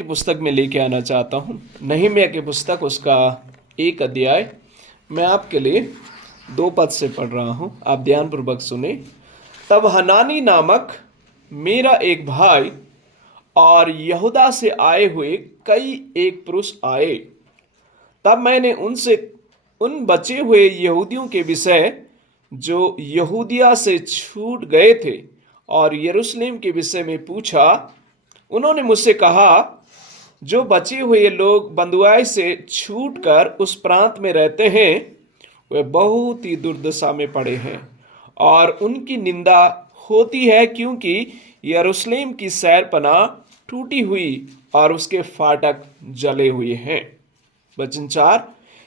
की पुस्तक में लेके आना चाहता हूँ। नहम्याह की पुस्तक उसका 1 अध्याय मैं आपके लिए 2 पद से पढ़ रहा हूँ, आप ध्यानपूर्वक सुने। तब हनानी नामक मेरा एक भाई और यहूदा से आए हुए कई एक पुरुष आए। तब मैंने उनसे उन बचे हुए यहूदियों के विषय जो यहूदिया से छूट गए थे और यरूशलेम के विषय में पूछा। उन्होंने मुझसे कहा, जो बचे हुए लोग बंधुआई से छूटकर उस प्रांत में रहते हैं वे बहुत ही दुर्दशा में पड़े हैं और उनकी निंदा होती है, क्योंकि यरूशलेम की शहरपनाह टूटी हुई और उसके फाटक जले हुए हैं। वचन 4,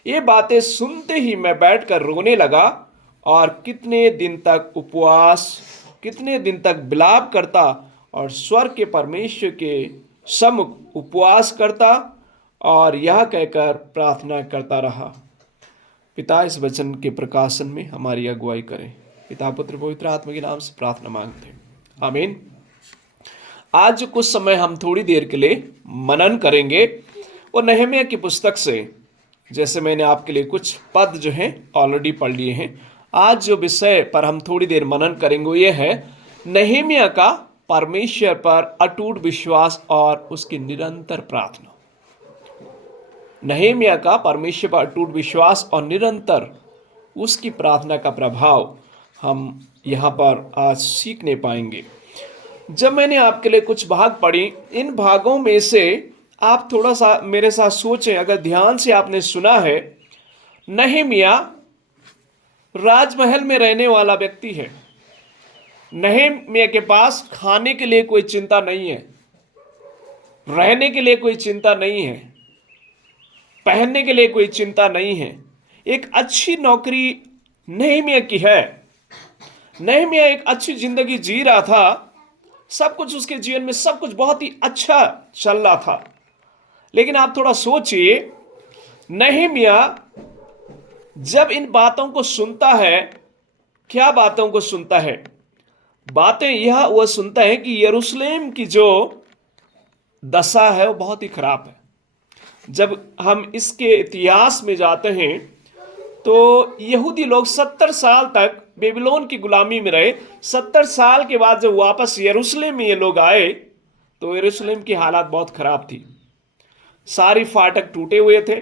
ये बातें सुनते ही मैं बैठकर रोने लगा और कितने दिन तक विलाप करता और स्वर्ग के परमेश्वर के सम्मुख उपवास करता और यह कहकर प्रार्थना करता रहा। पिता इस वचन के प्रकाशन में हमारी अगुवाई करें। पिता पुत्र पवित्र आत्मा के नाम से प्रार्थना मांगते हैं, आमीन। आज कुछ समय हम थोड़ी देर के लिए मनन करेंगे और नहम्याह की पुस्तक से, जैसे मैंने आपके लिए कुछ पद जो हैं ऑलरेडी पढ़ लिए हैं। आज जो विषय पर हम थोड़ी देर मनन करेंगे वो ये है नहम्याह का परमेश्वर पर अटूट विश्वास और उसकी निरंतर प्रार्थना। नहम्याह का परमेश्वर पर अटूट विश्वास और निरंतर उसकी प्रार्थना का प्रभाव हम यहाँ पर आज सीखने पाएंगे। जब मैंने आपके लिए कुछ भाग पढ़ी, इन भागों में से आप थोड़ा सा मेरे साथ सोचें, अगर ध्यान से आपने सुना है, नहम्याह राजमहल में रहने वाला व्यक्ति है। नहम्याह के पास खाने के लिए कोई चिंता नहीं है, रहने के लिए कोई चिंता नहीं है, पहनने के लिए कोई चिंता नहीं है। एक अच्छी नौकरी नहम्याह की है। नहम्याह एक अच्छी जिंदगी जी रहा था, सब कुछ उसके जीवन में सब कुछ बहुत ही अच्छा चल रहा था। लेकिन आप थोड़ा सोचिए, नहम्याह जब इन बातों को सुनता है, क्या बातों को सुनता है? बातें यह वह सुनता है कि यरूशलेम की जो दशा है वो बहुत ही खराब है। जब हम इसके इतिहास में जाते हैं तो यहूदी लोग 70 साल तक बेबीलोन की गुलामी में रहे। 70 साल के बाद जब वापस यरूशलेम में ये लोग आए तो यरूशलेम की हालत बहुत खराब थी। सारी फाटक टूटे हुए थे,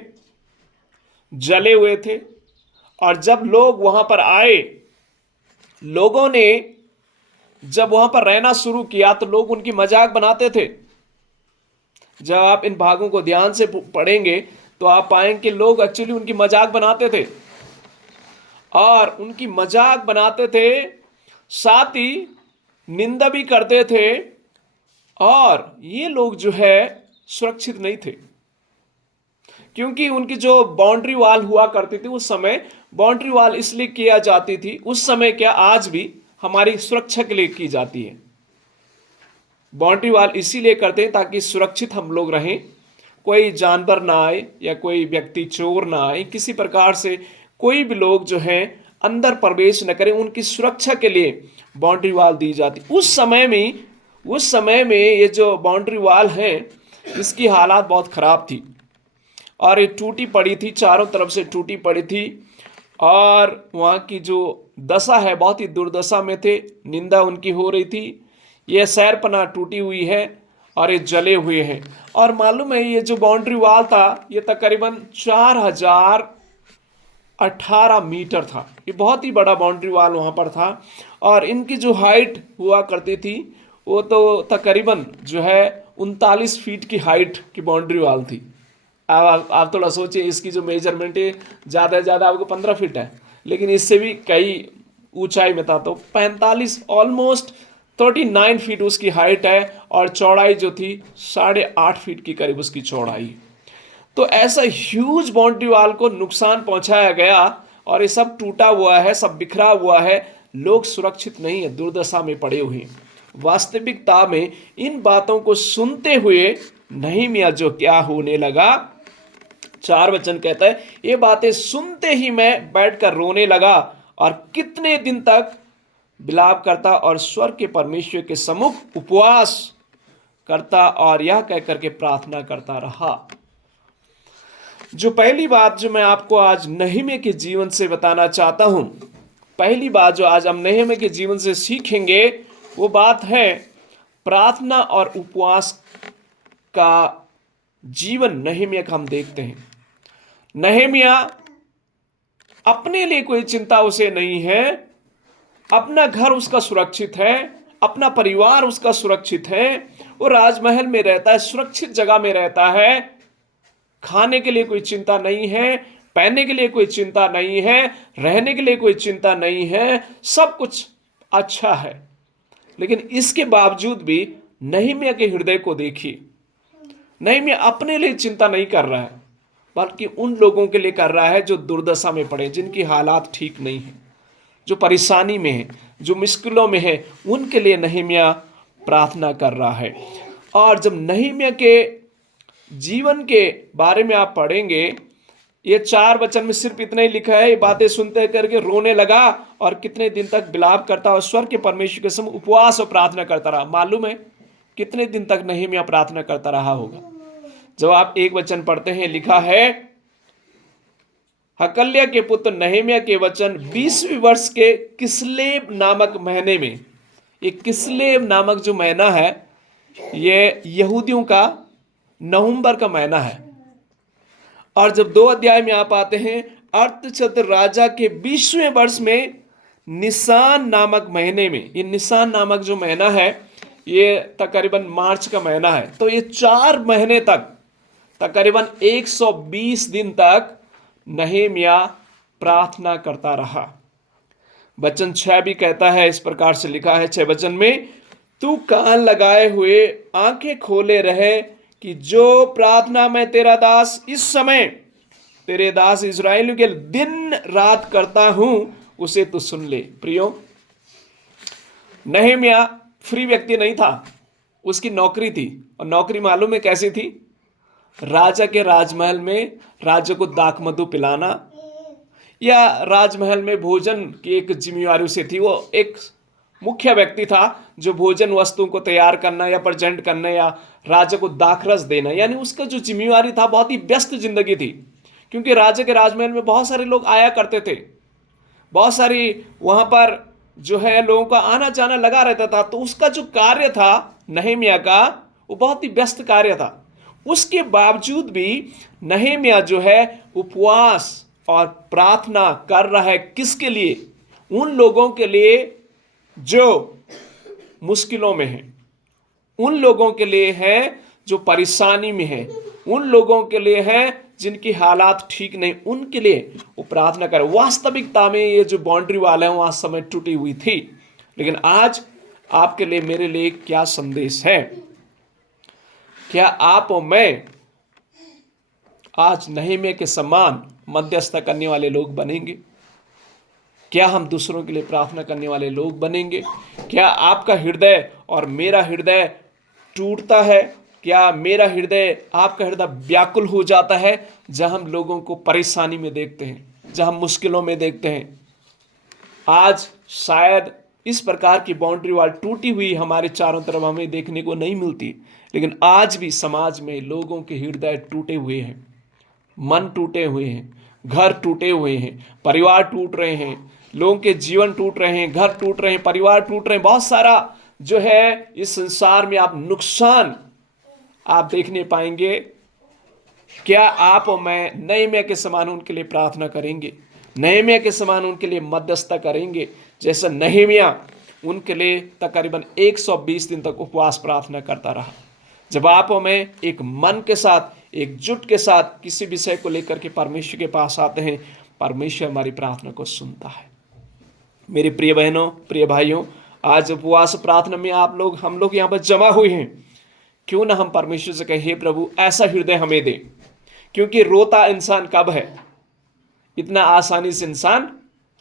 जले हुए थे। और जब लोग वहां पर आए, लोगों ने जब वहां पर रहना शुरू किया तो लोग उनकी मजाक बनाते थे। जब आप इन भागों को ध्यान से पढ़ेंगे तो आप पाएंगे कि लोग एक्चुअली उनकी मजाक बनाते थे और उनकी मजाक बनाते थे, साथ ही निंदा भी करते थे। और ये लोग जो है सुरक्षित नहीं थे, क्योंकि उनकी जो बाउंड्री वॉल हुआ करती थी उस समय, बाउंड्री वॉल इसलिए किया जाती थी उस समय, क्या आज भी हमारी सुरक्षा के लिए की जाती है। बाउंड्री वॉल इसीलिए करते हैं ताकि सुरक्षित हम लोग रहें, कोई जानवर ना आए या कोई व्यक्ति चोर ना आए, किसी प्रकार से कोई भी लोग जो हैं अंदर प्रवेश न करें, उनकी सुरक्षा के लिए बाउंड्री वॉल दी जाती। उस समय में ये जो बाउंड्री वॉल है इसकी हालात बहुत खराब थी और ये टूटी पड़ी थी, चारों तरफ से टूटी पड़ी थी। और वहाँ की जो दशा है बहुत ही दुर्दशा में थे, निंदा उनकी हो रही थी। ये शहरपनाह टूटी हुई है और ये जले हुए हैं। और मालूम है ये जो बाउंड्री वॉल था ये तकरीबन 4018 मीटर था। ये बहुत ही बड़ा बाउंड्री वॉल वहाँ पर था। और इनकी जो हाइट हुआ करती थी वो तो तकरीबन जो है 39 फीट की हाइट की बाउंड्री वॉल थी। आप थोड़ा सोचिए, इसकी जो मेजरमेंट है ज़्यादा से ज़्यादा आपको 15 फीट है, लेकिन इससे भी कई ऊंचाई में था। तो 45 ऑलमोस्ट 39 फीट उसकी हाइट है और चौड़ाई जो थी 8.5 फीट की करीब उसकी चौड़ाई। तो ऐसा ह्यूज बाउंड्री वॉल को नुकसान पहुंचाया गया और ये सब टूटा हुआ है, सब बिखरा हुआ है। लोग सुरक्षित नहीं है, दुर्दशा में पड़े हुए हैं। वास्तविकता में इन बातों को सुनते हुए नहम्याह जो क्या होने लगा, 4 वचन कहता है, ये बातें सुनते ही मैं बैठकर रोने लगा और कितने दिन तक विलाप करता और स्वर्ग के परमेश्वर के सम्मुख उपवास करता और यह कह करके प्रार्थना करता रहा। जो पहली बात जो मैं आपको आज नहूमी के जीवन से बताना चाहता हूं, पहली बात जो आज हम नहूमी के जीवन से सीखेंगे वो बात है प्रार्थना और उपवास का जीवन नहूमी का हम देखते हैं। नहूमी अपने लिए कोई चिंता उसे नहीं है, अपना घर उसका सुरक्षित है, अपना परिवार उसका सुरक्षित है, वो राजमहल में रहता है, सुरक्षित जगह में रहता है, खाने के लिए कोई चिंता नहीं है, पहनने के लिए कोई चिंता नहीं है, रहने के लिए कोई चिंता नहीं है, सब कुछ अच्छा है। लेकिन इसके बावजूद भी नहूमी के हृदय को देखिए, नहूमी अपने लिए चिंता नहीं कर रहा है, बल्कि उन लोगों के लिए कर रहा है जो दुर्दशा में पड़े, जिनकी हालात ठीक नहीं है, जो परेशानी में है, जो मुश्किलों में है, उनके लिए नहूमी प्रार्थना कर रहा है। और जब नहूमी के जीवन के बारे में आप पढ़ेंगे, ये 4 वचन में सिर्फ इतना ही लिखा है, ये बातें सुनते करके रोने लगा और कितने दिन तक विलाप करता और स्वर्ग के परमेश्वर के सम्मुख उपवास और प्रार्थना करता रहा। मालूम है कितने दिन तक नहूमी प्रार्थना करता रहा होगा? जब आप 1 वचन पढ़ते हैं, लिखा है हकल्या के पुत्र नहूमी के वचन 20वें वर्ष के किस्लेव नामक महीने में। ये किस्लेव नामक जो महीना है, ये यहूदियों का नवंबर का महीना है। और जब 2 अध्याय में आप आते हैं, अर्थचंद्र राजा के 20वें वर्ष में निसान नामक महीने में, ये निसान नामक जो महीना है ये तकरीबन मार्च का महीना है। तो ये 4 महीने तक तकरीबन 120 दिन तक नहूमी प्रार्थना करता रहा। वचन 6 भी कहता है, इस प्रकार से लिखा है 6 वचन में, तू कान लगाए हुए आंखें खोले रहे कि जो प्रार्थना मैं तेरा दास इस समय तेरे दास इस्राएलियों के दिन रात करता हूं उसे तू सुन ले। प्रियो, नहूमी फ्री व्यक्ति नहीं था, उसकी नौकरी थी। और नौकरी मालूम है कैसी थी? राजा के राजमहल में राजा को दाख मधु पिलाना, या राजमहल में भोजन की एक जिम्मेवारी उसे थी। वो एक मुख्य व्यक्ति था जो भोजन वस्तुओं को तैयार करना या प्रेजेंट करना या राजा को दाखरस देना, यानी उसका जो जिम्मेवारी था, बहुत ही व्यस्त जिंदगी थी। क्योंकि राजा के राजमहल में बहुत सारे लोग आया करते थे, बहुत सारी वहां पर जो है लोगों का आना जाना लगा रहता था। तो उसका जो कार्य था नहूमी का, वो बहुत ही व्यस्त कार्य था। उसके बावजूद भी नहूमी जो है उपवास और प्रार्थना कर रहा है। किसके लिए? उन लोगों के लिए जो मुश्किलों में हैं, उन लोगों के लिए है जो परेशानी में है, उन लोगों के लिए है जिनकी हालात ठीक नहीं, उनके लिए वो प्रार्थना करे। वास्तविकता में ये जो बाउंड्री वाल है वहां समय टूटी हुई थी। लेकिन आज आपके लिए, मेरे लिए क्या संदेश है? क्या आप और मैं आज नहूमी के समान मध्यस्थता करने वाले लोग बनेंगे? क्या हम दूसरों के लिए प्रार्थना करने वाले लोग बनेंगे? क्या आपका हृदय और मेरा हृदय टूटता है? क्या मेरा हृदय, आपका हृदय व्याकुल हो जाता है जब हम लोगों को परेशानी में देखते हैं, जब हम मुश्किलों में देखते हैं? आज शायद इस प्रकार की बाउंड्री वाल टूटी हुई हमारे चारों तरफ हमें देखने को नहीं मिलती, लेकिन आज भी समाज में लोगों के हृदय टूटे हुए हैं, मन टूटे हुए हैं, घर टूटे हुए हैं, परिवार टूट रहे हैं, लोगों के जीवन टूट रहे हैं, घर टूट रहे हैं, परिवार टूट रहे हैं। बहुत सारा जो है इस संसार में आप नुकसान आप देखने पाएंगे। क्या आप और मैं नहूमी के समान उनके लिए प्रार्थना करेंगे? नहूमी के समान उनके लिए मध्यस्थता करेंगे? जैसे नहूमी उनके लिए तकरीबन 120 दिन तक उपवास प्रार्थना करता रहा। जब आप और मैं एक मन के साथ, एकजुट के साथ किसी विषय को लेकर के परमेश्वर के पास आते हैं, परमेश्वर हमारी प्रार्थना को सुनता है। मेरी प्रिय बहनों, प्रिय भाइयों, आज उपवास प्रार्थना में हम लोग यहाँ पर जमा हुए हैं। क्यों ना हम परमेश्वर से कहें, हे प्रभु ऐसा हृदय हमें दे। क्योंकि रोता इंसान कब है? इतना आसानी से इंसान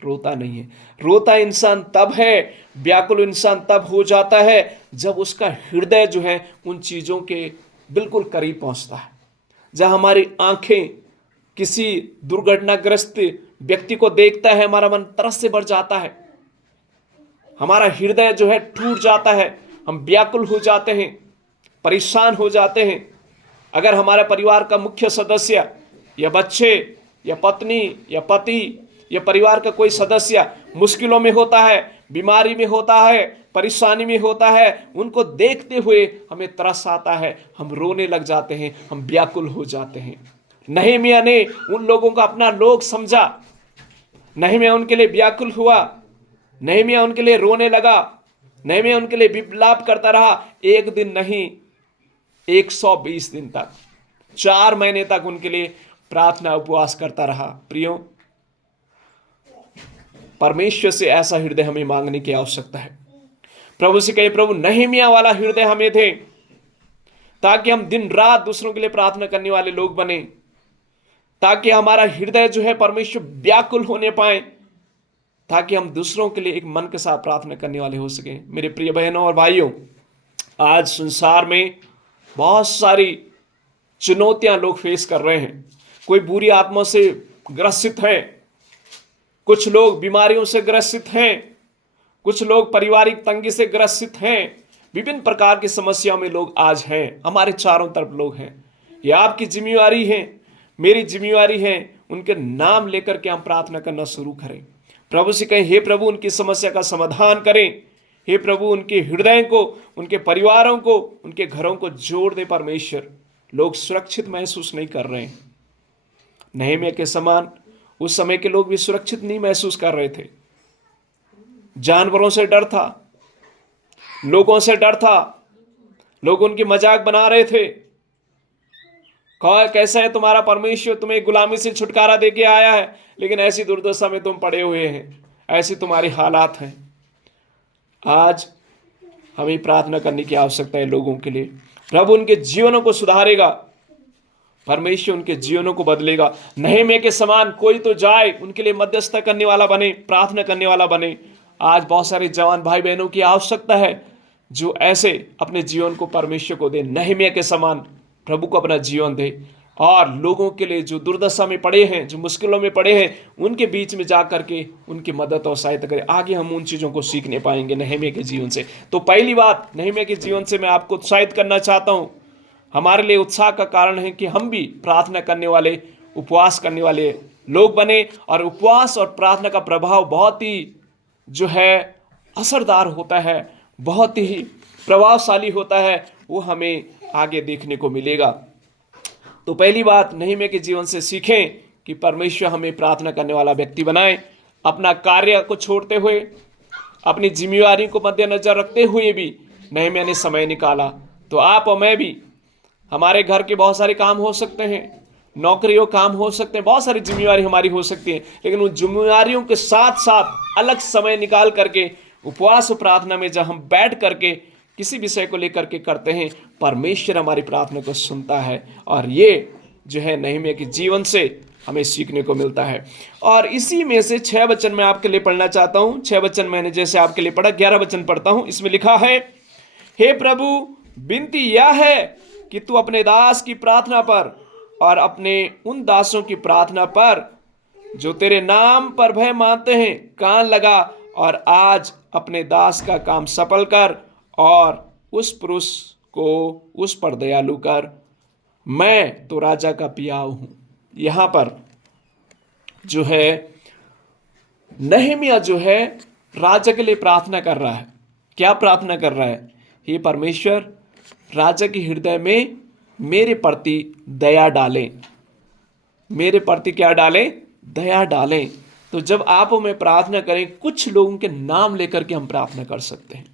रोता नहीं है। रोता इंसान तब है, व्याकुल इंसान तब हो जाता है जब उसका हृदय जो है उन चीजों के बिल्कुल करीब पहुंचता है। जब हमारी आंखें किसी दुर्घटनाग्रस्त व्यक्ति को देखता है, हमारा मन तरस से भर जाता है, हमारा हृदय जो है टूट जाता है, हम व्याकुल हो जाते हैं। परेशान हो जाते हैं, अगर हमारे परिवार का मुख्य सदस्य या बच्चे या पत्नी या पति या परिवार का कोई सदस्य मुश्किलों में होता है, बीमारी में होता है, परेशानी में होता है, उनको देखते हुए हमें तरस आता है, हम रोने लग जाते हैं, हम व्याकुल हो जाते हैं। नहम्याह ने उन लोगों को अपना लोग समझा, नहम्याह उनके लिए व्याकुल हुआ, नहम्याह उनके लिए रोने लगा, नहम्याह उनके लिए विलाप करता रहा। एक दिन नहीं, 120 दिन तक, 4 महीने तक उनके लिए प्रार्थना उपवास करता रहा। प्रियो, परमेश्वर से ऐसा हृदय हमें मांगने की आवश्यकता है। प्रभु से कहे, प्रभु नहम्याह वाला हृदय हमें दे, ताकि हम दिन रात दूसरों के लिए प्रार्थना करने वाले लोग बने, ताकि हमारा हृदय जो है परमेश्वर व्याकुल होने पाए, ताकि हम दूसरों के लिए एक मन के साथ प्रार्थना करने वाले हो सके। मेरे प्रिय बहनों और भाइयों, आज संसार में बहुत सारी चुनौतियां लोग फेस कर रहे हैं। कोई बुरी आत्मा से ग्रसित है, कुछ लोग बीमारियों से ग्रसित हैं, कुछ लोग पारिवारिक तंगी से ग्रसित हैं, विभिन्न प्रकार की समस्याओं में लोग आज हैं। हमारे चारों तरफ लोग हैं। यह आपकी जिम्मेवारी है, मेरी जिम्मेवारी है, उनके नाम लेकर के हम प्रार्थना करना शुरू करें। प्रभु से कहें, हे प्रभु उनकी समस्या का समाधान करें, हे प्रभु उनके हृदय को, उनके परिवारों को, उनके घरों को जोड़ दे। परमेश्वर, लोग सुरक्षित महसूस नहीं कर रहे हैं। नहम्याह के समान उस समय के लोग भी सुरक्षित नहीं महसूस कर रहे थे। जानवरों से डर था, लोगों से डर था, लोग उनकी मजाक बना रहे थे। कहा, कैसा है तुम्हारा परमेश्वर, तुम्हें गुलामी से छुटकारा देके आया है, लेकिन ऐसी दुर्दशा में तुम पड़े हुए हैं, ऐसी तुम्हारी हालात हैं। आज हमें प्रार्थना करने की आवश्यकता है लोगों के लिए। प्रभु उनके जीवनों को सुधारेगा, परमेश्वर उनके जीवनों को बदलेगा। नहम्याह के समान कोई तो जाए, उनके लिए मध्यस्थता करने वाला बने, प्रार्थना करने वाला बने। आज बहुत सारे जवान भाई बहनों की आवश्यकता है जो ऐसे अपने जीवन को परमेश्वर को दे, नहम्याह के समान प्रभु को अपना जीवन दे, और लोगों के लिए जो दुर्दशा में पड़े हैं, जो मुश्किलों में पड़े हैं, उनके बीच में जा करके उनकी मदद और सहायता करें। आगे हम उन चीज़ों को सीखने पाएंगे नहम्याह के जीवन से। तो पहली बात, नहम्याह के जीवन से मैं आपको उत्साहित करना चाहता हूँ। हमारे लिए उत्साह का कारण है कि हम भी प्रार्थना करने वाले, उपवास करने वाले लोग बने, और उपवास और प्रार्थना का प्रभाव बहुत ही जो है असरदार होता है, बहुत ही प्रभावशाली होता है, वो हमें आगे देखने को मिलेगा। तो पहली बात, नहम्याह के जीवन से सीखें कि परमेश्वर हमें प्रार्थना करने वाला व्यक्ति बनाए। अपना कार्य को छोड़ते हुए, अपनी जिम्मेवारी को मद्देनजर रखते हुए भी नहम्याह ने समय निकाला। तो आप और मैं भी, हमारे घर के बहुत सारे काम हो सकते हैं, नौकरियों काम हो सकते हैं, बहुत सारी जिम्मेवारी हमारी हो सकती है, लेकिन उन जिम्मेवारियों के साथ साथ अलग समय निकाल करके उपवास और प्रार्थना में जब हम बैठ करके किसी विषय को लेकर के करते हैं, परमेश्वर हमारी प्रार्थना को सुनता है। और ये जो है नहम्याह के जीवन से हमें सीखने को मिलता है। और इसी में से 6 वचन मैं आपके लिए पढ़ना चाहता हूँ। 6 वचन मैंने जैसे आपके लिए पढ़ा, 11 वचन पढ़ता हूँ। इसमें लिखा है, हे प्रभु, विनती यह है कि तू अपने दास की प्रार्थना पर और अपने उन दासों की प्रार्थना पर जो तेरे नाम पर भय मानते हैं कान लगा, और आज अपने दास का काम सफल कर और उस पुरुष को उस पर दयालु कर। मैं तो राजा का पियाऊ हूं। यहां पर जो है नहम्याह जो है राजा के लिए प्रार्थना कर रहा है। क्या प्रार्थना कर रहा है? हे परमेश्वर, राजा के हृदय में मेरे प्रति दया डालें, मेरे प्रति क्या डालें? दया डालें। तो जब आप और मैं प्रार्थना करें, कुछ लोगों के नाम लेकर के हम प्रार्थना कर सकते हैं।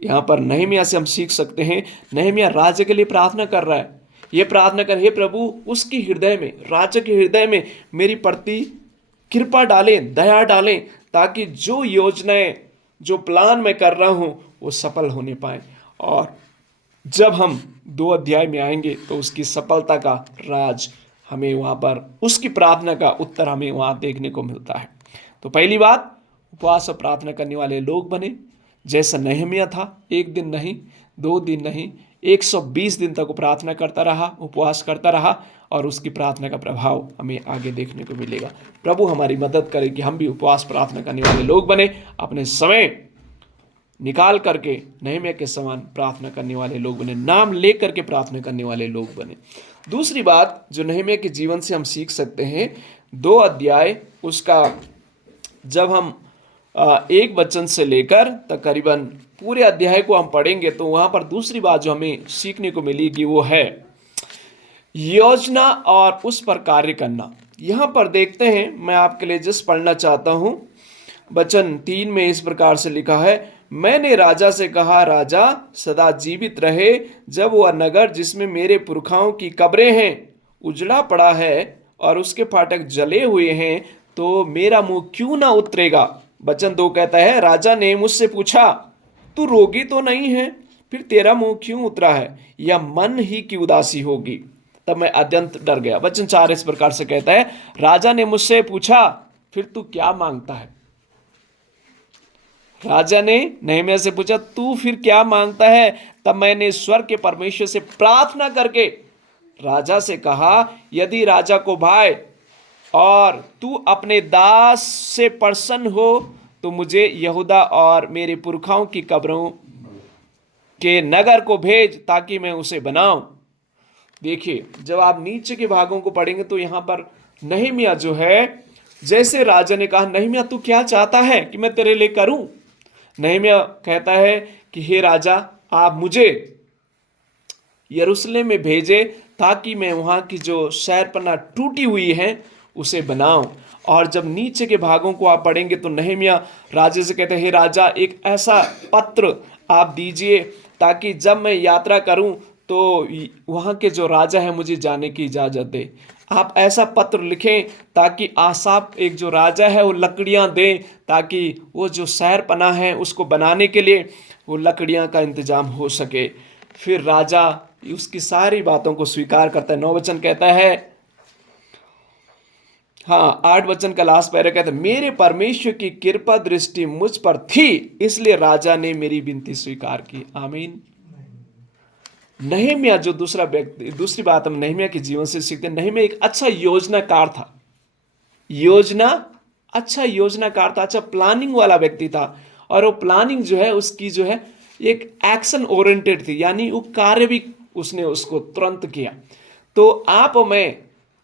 यहाँ पर नहम्याह से हम सीख सकते हैं। नहम्याह राजा के लिए प्रार्थना कर रहा है। ये प्रार्थना कर, हे प्रभु, उसकी हृदय में, राजा के हृदय में मेरी प्रति कृपा डालें, दया डालें, ताकि जो योजनाएं, जो प्लान मैं कर रहा हूँ वो सफल होने पाए। और जब हम 2 अध्याय में आएंगे तो उसकी सफलता का राज हमें वहाँ पर, उसकी प्रार्थना का उत्तर हमें वहाँ देखने को मिलता है। तो पहली बात, उपवास और प्रार्थना करने वाले लोग बने, जैसा नहम्याह था। 1 दिन नहीं, 2 दिन नहीं, 120 दिन तक प्रार्थना करता रहा, उपवास करता रहा, और उसकी प्रार्थना का प्रभाव हमें आगे देखने को मिलेगा। प्रभु हमारी मदद करे कि हम भी उपवास प्रार्थना करने वाले लोग बने, अपने समय निकाल करके नहम्याह के समान प्रार्थना करने वाले लोग बने, नाम ले करके प्रार्थना करने वाले लोग बने। दूसरी बात जो नहम्याह के जीवन से हम सीख सकते हैं, 2 अध्याय उसका जब हम 1 वचन से लेकर तकरीबन पूरे अध्याय को हम पढ़ेंगे तो वहाँ पर दूसरी बात जो हमें सीखने को मिलेगी वो है योजना और उस पर कार्य करना। यहाँ पर देखते हैं, मैं आपके लिए जिस पढ़ना चाहता हूँ, वचन 3 में इस प्रकार से लिखा है, मैंने राजा से कहा, राजा सदा जीवित रहे, जब वह नगर जिसमें मेरे पुरखाओं की कब्रें हैं उजड़ा पड़ा है और उसके फाटक जले हुए हैं, तो मेरा मुंह क्यों ना उतरेगा। वचन 2 कहता है, राजा ने मुझसे पूछा, तू रोगी तो नहीं है, फिर तेरा मुंह क्यों उतरा है, या मन ही की उदासी होगी। तब मैं अत्यंत डर गया। वचन 4 इस प्रकार से कहता है, राजा ने मुझसे पूछा, फिर तू क्या मांगता है। राजा ने नहम्याह से पूछा, तू फिर क्या मांगता है। तब मैंने स्वर्ग के परमेश्वर से प्रार्थना करके राजा से कहा, यदि राजा को भाई और तू अपने दास से प्रसन्न हो तो मुझे यहूदा और मेरे पुरखाओं की कब्रों के नगर को भेज ताकि मैं उसे बनाऊं। देखिए, जब आप नीचे के भागों को पढ़ेंगे तो यहां पर नहम्याह जो है, जैसे राजा ने कहा, नहम्याह तू क्या चाहता है कि मैं तेरे लिए करूं। नहम्याह कहता है कि हे राजा, आप मुझे यरूशलेम में भेजे ताकि मैं वहाँ की जो शहरपनाह टूटी हुई है उसे बनाऊं। और जब नीचे के भागों को आप पढ़ेंगे तो नहम्याह राजा से कहते हैं, हे राजा, एक ऐसा पत्र आप दीजिए ताकि जब मैं यात्रा करूं तो वहाँ के जो राजा है मुझे जाने की इजाज़त दे। आप ऐसा पत्र लिखें ताकि आसाप एक जो राजा है वो लकड़ियाँ दे, ताकि वो जो शहरपनाह है उसको बनाने के लिए वो लकड़ियाँ का इंतजाम हो सके। फिर राजा उसकी सारी बातों को स्वीकार करता है। 9 वचन कहता है, हाँ 8 वचन का लास्ट पैरा कहता है, मेरे परमेश्वर की कृपा दृष्टि मुझ पर थी, इसलिए राजा ने मेरी विनती स्वीकार की। आमीन। नहम्याह जो दूसरी बात हम नहम्याह के जीवन से सीखते हैं, नहम्याह एक अच्छा योजनाकार था। अच्छा योजनाकार था, अच्छा प्लानिंग वाला व्यक्ति था। और वो प्लानिंग जो है उसकी जो है एक एक्शन ओरिएंटेड थी, यानी वो कार्य भी उसने उसको तुरंत किया। तो आप और मैं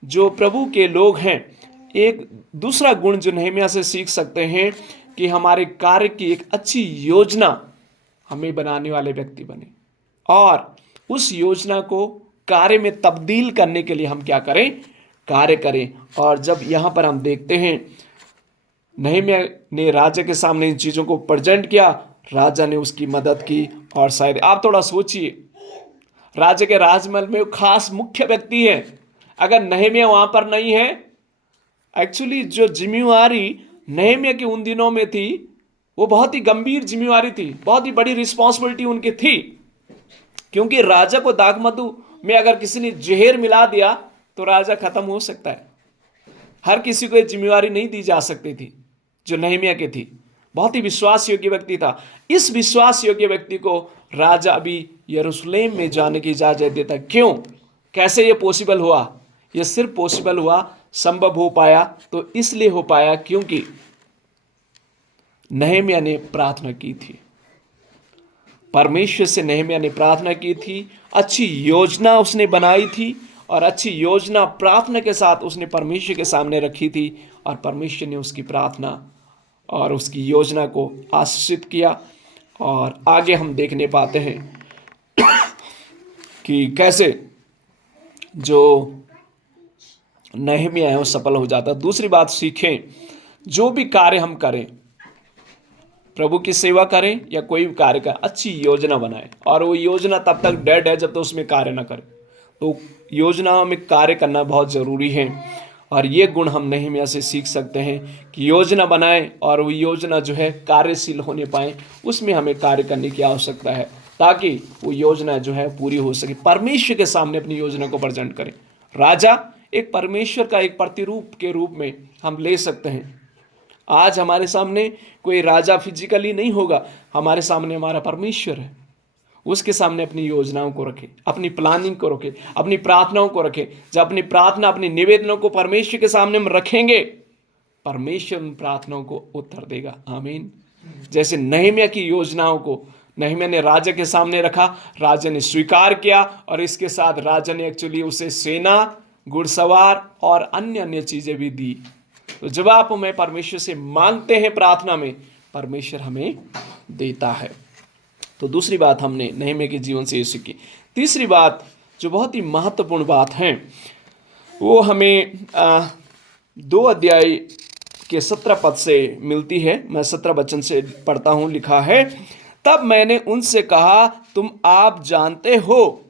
जो प्रभु के लोग हैं, एक दूसरा गुण जो नहम्याह से सीख सकते हैं कि हमारे कार्य की एक अच्छी योजना हमें बनाने वाले व्यक्ति बने, और उस योजना को कार्य में तब्दील करने के लिए हम क्या करें, कार्य करें। और जब यहाँ पर हम देखते हैं नहम्याह ने राजा के सामने इन चीज़ों को प्रेजेंट किया, राजा ने उसकी मदद की। और शायद आप थोड़ा सोचिए, राजा के राजमहल में खास मुख्य व्यक्ति है, अगर नहम्याह वहाँ पर नहीं है, एक्चुअली जो जिम्मेवारी नहम्याह की उन दिनों में थी वो बहुत ही गंभीर जिम्मेवारी थी, बहुत ही बड़ी रिस्पॉन्सिबिलिटी उनकी थी। क्योंकि राजा को दाख मधु में अगर किसी ने जहर मिला दिया तो राजा खत्म हो सकता है। हर किसी को ये जिम्मेवारी नहीं दी जा सकती थी जो नहम्याह की थी। बहुत ही विश्वास योग्य व्यक्ति था। इस विश्वास योग्य व्यक्ति को राजा अभी यरूशलेम में जाने की इजाजत देता। क्यों, कैसे ये पॉसिबल हुआ? ये सिर्फ पॉसिबल हुआ, संभव हो पाया तो इसलिए हो पाया क्योंकि नहम्याह ने प्रार्थना की थी। परमेश्वर से नहम्याह ने प्रार्थना की थी, अच्छी योजना उसने बनाई थी, और अच्छी योजना प्रार्थना के साथ उसने परमेश्वर के सामने रखी थी, और परमेश्वर ने उसकी प्रार्थना और उसकी योजना को आशीषित किया। और आगे हम देखने पाते हैं कि कैसे जो नहम्याह है वो सफल हो जाता। दूसरी बात सीखें, जो भी कार्य हम करें, प्रभु की सेवा करें या कोई भी कार्य करें, अच्छी योजना बनाएं। और वो योजना तब तक डेड है जब तक उसमें कार्य ना करें। तो योजना में कार्य करना बहुत ज़रूरी है, और ये गुण हम नहम्याह से सीख सकते हैं कि योजना बनाएं और वो योजना जो है कार्यशील होने पाए, उसमें हमें कार्य करने की आवश्यकता है ताकि वो योजना जो है पूरी हो सके। परमेश्वर के सामने अपनी योजना को प्रेजेंट करें। राजा एक परमेश्वर का एक प्रतिरूप के रूप में हम ले सकते हैं। आज हमारे सामने कोई राजा फिजिकली नहीं होगा, हमारे सामने हमारा परमेश्वर है। उसके सामने अपनी योजनाओं को रखें, अपनी प्लानिंग को रखें, अपनी प्रार्थनाओं को रखें। जब अपनी प्रार्थना, अपनी निवेदनों को परमेश्वर के सामने हम रखेंगे, परमेश्वर उन प्रार्थनाओं को उत्तर देगा। आमीन। जैसे नहम्याह की योजनाओं को नहम्याह ने राजा के सामने रखा, राजा ने स्वीकार किया और इसके साथ राजा ने एक्चुअली उसे सेना, घुड़सवार और अन्य अन्य चीजें भी दी। तो जब आप हमें परमेश्वर से मांगते हैं प्रार्थना में, परमेश्वर हमें देता है। तो दूसरी बात हमने नहम्याह के जीवन से ये सीखी। तीसरी बात जो बहुत ही महत्वपूर्ण बात है वो हमें 2 अध्याय के 17 पद से मिलती है। मैं 17 वचन से पढ़ता हूं। लिखा है, तब मैंने उनसे कहा, तुम आप जानते हो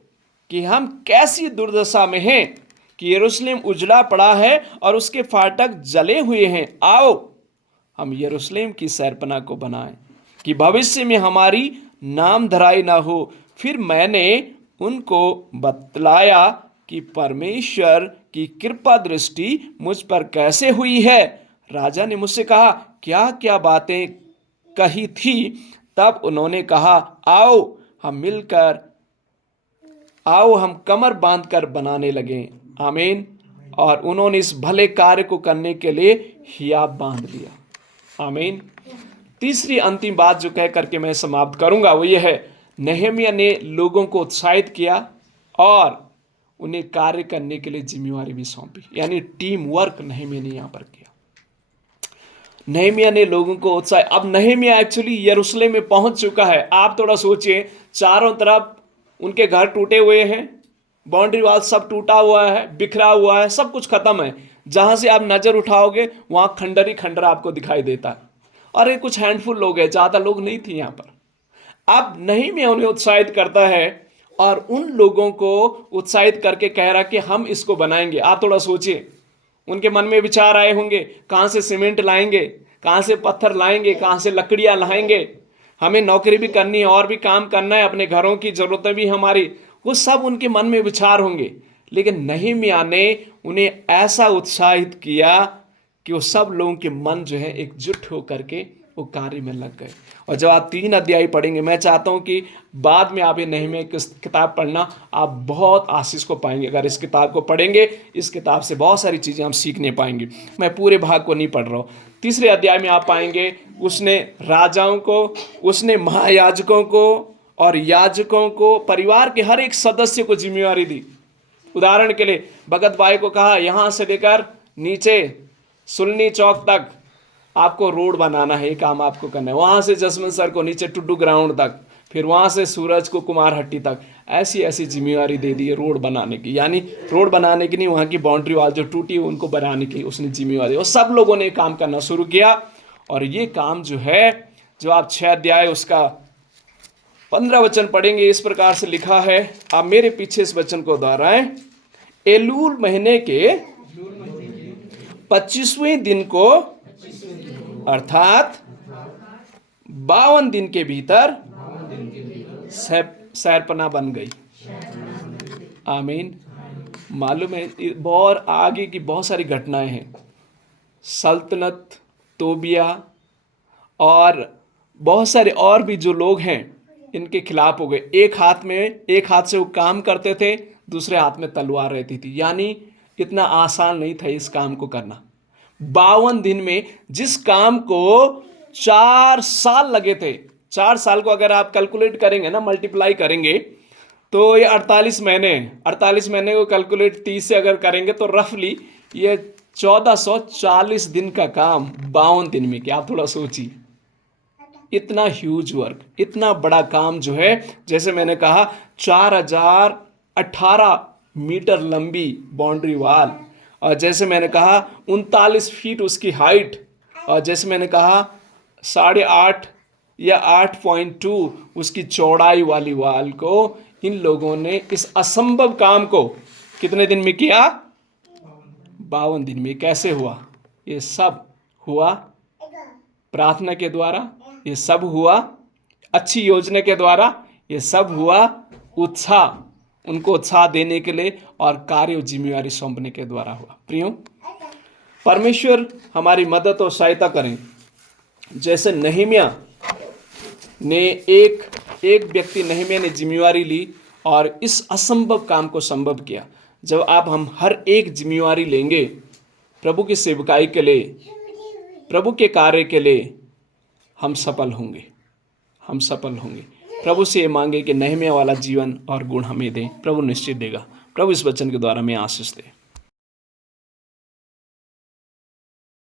कि हम कैसी दुर्दशा में हैं, कि यरूशलेम उजड़ा पड़ा है और उसके फाटक जले हुए हैं। आओ हम यरूशलेम की शहरपनाह को बनाएं कि भविष्य में हमारी नाम धराई ना हो। फिर मैंने उनको बतलाया कि परमेश्वर की कृपा दृष्टि मुझ पर कैसे हुई है। राजा ने मुझसे कहा, क्या क्या बातें कही थी? तब उन्होंने कहा, आओ हम कमर बांधकर बनाने लगे। आमीन। और उन्होंने इस भले कार्य को करने के लिए हियाब बांध लिया। आमीन। तीसरी अंतिम बात जो कह करके मैं समाप्त करूंगा वो ये है, नहम्याह ने लोगों को उत्साहित किया और उन्हें कार्य करने के लिए जिम्मेवारी भी सौंपी, यानी टीम वर्क नहम्याह ने यहां पर किया। नहम्याह ने लोगों को उत्साह, अब नहम्याह एक्चुअली यरूशलेम में पहुंच चुका है। आप थोड़ा सोचिए, चारों तरफ उनके घर टूटे हुए हैं, बाउंड्री वाल सब टूटा हुआ है, बिखरा हुआ है, सब कुछ खत्म है। जहां से आप नजर उठाओगे वहां खंडर ही खंडर आपको दिखाई देता है। और ये कुछ हैंडफुल लोग हैं, ज्यादा लोग नहीं थे यहां पर। अब नहम्याह उन्हें उत्साहित करता है और उन लोगों को उत्साहित करके कह रहा कि हम इसको बनाएंगे। आप थोड़ा सोचिए, उनके मन में विचार आए होंगे, कहां से सीमेंट लाएंगे, कहां से पत्थर लाएंगे, कहां से लकड़ियां लाएंगे, हमें नौकरी भी करनी है और भी काम करना है, अपने घरों की जरूरतें भी हमारी, वो सब उनके मन में विचार होंगे। लेकिन नहम्याह ने उन्हें ऐसा उत्साहित किया कि वो सब लोगों के मन जो है एकजुट होकर के वो कार्य में लग गए। और जब आप 3 अध्याय पढ़ेंगे, मैं चाहता हूं कि बाद में आप ये नहम्याह की किताब पढ़ना, आप बहुत आशीष को पाएंगे। अगर इस किताब को पढ़ेंगे, इस किताब से बहुत सारी चीज़ें हम सीखने पाएंगे। मैं पूरे भाग को नहीं पढ़ रहा हूँ। 3रे अध्याय में आप पाएंगे उसने राजाओं को, उसने महायाजकों को और याजकों को, परिवार के हर एक सदस्य को जिम्मेवारी दी। उदाहरण के लिए भगत भाई को कहा, यहाँ से लेकर नीचे सुलनी चौक तक आपको रोड बनाना है, ये काम आपको करना है। वहाँ से जसवंत सर को नीचे टुड्डू ग्राउंड तक, फिर वहाँ से सूरज को कुमारहट्टी तक, ऐसी ऐसी जिम्मेवारी दे दी है रोड बनाने की। यानी रोड बनाने की नहीं, वहाँ की बाउंड्री वाल जो टूटी उनको बनाने की उसने जिम्मेवारी। और सब लोगों ने काम करना शुरू किया। और ये काम जो है, जो आप 6 अध्याय उसका 15 वचन पढ़ेंगे, इस प्रकार से लिखा है। आप मेरे पीछे इस वचन को दोहराएं। एलूल महीने के 25वें दिन को, अर्थात 52 दिन के भीतर शहरपनाह बन गई। आमीन। मालूम है बहुत आगे की बहुत सारी घटनाएं हैं। सल्तनत, तोबिया और बहुत सारे और भी जो लोग हैं इनके खिलाफ हो गए। एक हाथ से वो काम करते थे, दूसरे हाथ में तलवार रहती थी। यानी इतना आसान नहीं था इस काम को करना। 52 दिन में, जिस काम को 4 साल लगे थे, 4 साल को अगर आप कैलकुलेट करेंगे ना, मल्टीप्लाई करेंगे, तो ये 48 महीने को कैलकुलेट 30 से अगर करेंगे तो रफली ये 1440 दिन का काम 52 दिन में किया। आप थोड़ा सोचिए, इतना ह्यूज वर्क, इतना बड़ा काम जो है। जैसे मैंने कहा 4018 मीटर लंबी बाउंड्री वाल, और जैसे मैंने कहा 39 फीट उसकी हाइट, और जैसे मैंने कहा 8.5 या 8.2 उसकी चौड़ाई वाली वाल को इन लोगों ने इस असंभव काम को कितने दिन में किया? 52 दिन में। कैसे हुआ? ये सब हुआ प्रार्थना के द्वारा, ये सब हुआ अच्छी योजना के द्वारा, ये सब हुआ उत्साह, उनको उत्साह देने के लिए और कार्य जिम्मेवारी सौंपने के द्वारा हुआ। प्रियो, परमेश्वर हमारी मदद और सहायता करें। जैसे नहम्याह ने एक व्यक्ति नहम्याह ने जिम्मेवारी ली और इस असंभव काम को संभव किया। जब हम हर एक जिम्मेवारी लेंगे प्रभु की सेवकाई के लिए, प्रभु के कार्य के लिए, हम सफल होंगे, हम सफल होंगे। प्रभु से ये मांगे कि नहम्याह वाला जीवन और गुण हमें दें, प्रभु निश्चित देगा। प्रभु इस वचन के द्वारा हमें आशीष दे।